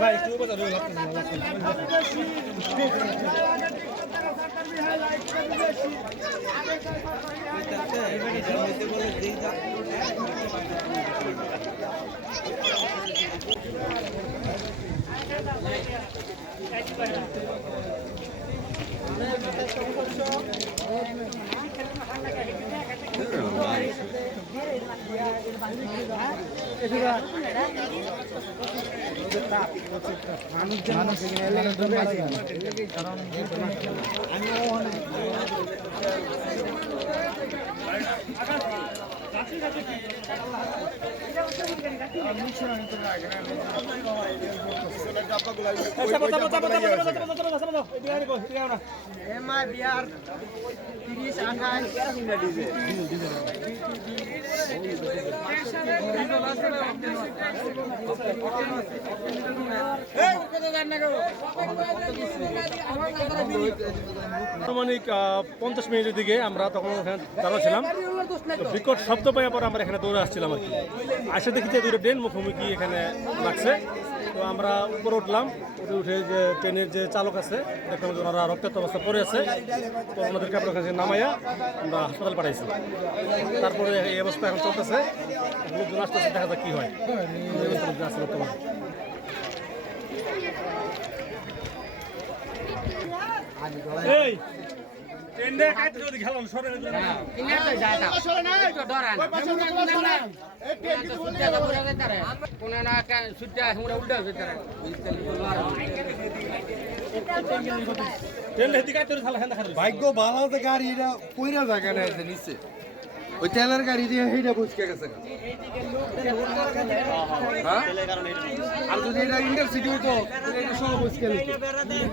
ভাই একটু বাজার আনুমানিক 50 মিনিটের দিকে আমরা তখন ওখানে দাঁড়া ছিলাম, বিকট শব্দ পাওয়ার পর আমরা এখানে দৌড়ে আসছিলাম আর কি। আসে দেখি যে দুটো ট্রেন মুখোমুখি এখানে লাগছে। তো আমরা উপরে উঠলাম, উঠে যে ট্রেনের যে চালক আছে দেখলাম যে ওনারা রক্তাক্ত অবস্থা পড়ে আছে। তো ওনাদেরকে আপনার কাছে নামাইয়া আমরা হাসপাতাল পাঠাইছি। তারপরে এই অবস্থা এখন চলতেছে, লোকজন আসতেছে, দেখা যাক কী হয়। আছে বর্তমানে এই ট্রেনে কাটতে যদি খেলাম সরে না যায় না সরে না একটু ডরান এই ট্রেন কি সুদ্দা পুরো গেতারে কোন না সুদ্দা আমরা উল্টা গেতারে ট্রেন হেদি কাটতে শালা হেন্দা খারে ভাগ্য ভালো তো গাড়ি এটা কইরা জায়গা না আছে নিচে ওই তেলের গাড়ি দিয়ে হেইটা বুঝকে গেছে হ্যাঁ আর যদি এটা ইন্টারসিটি হতো এটা সব বুঝকে নিত বেড়া দেন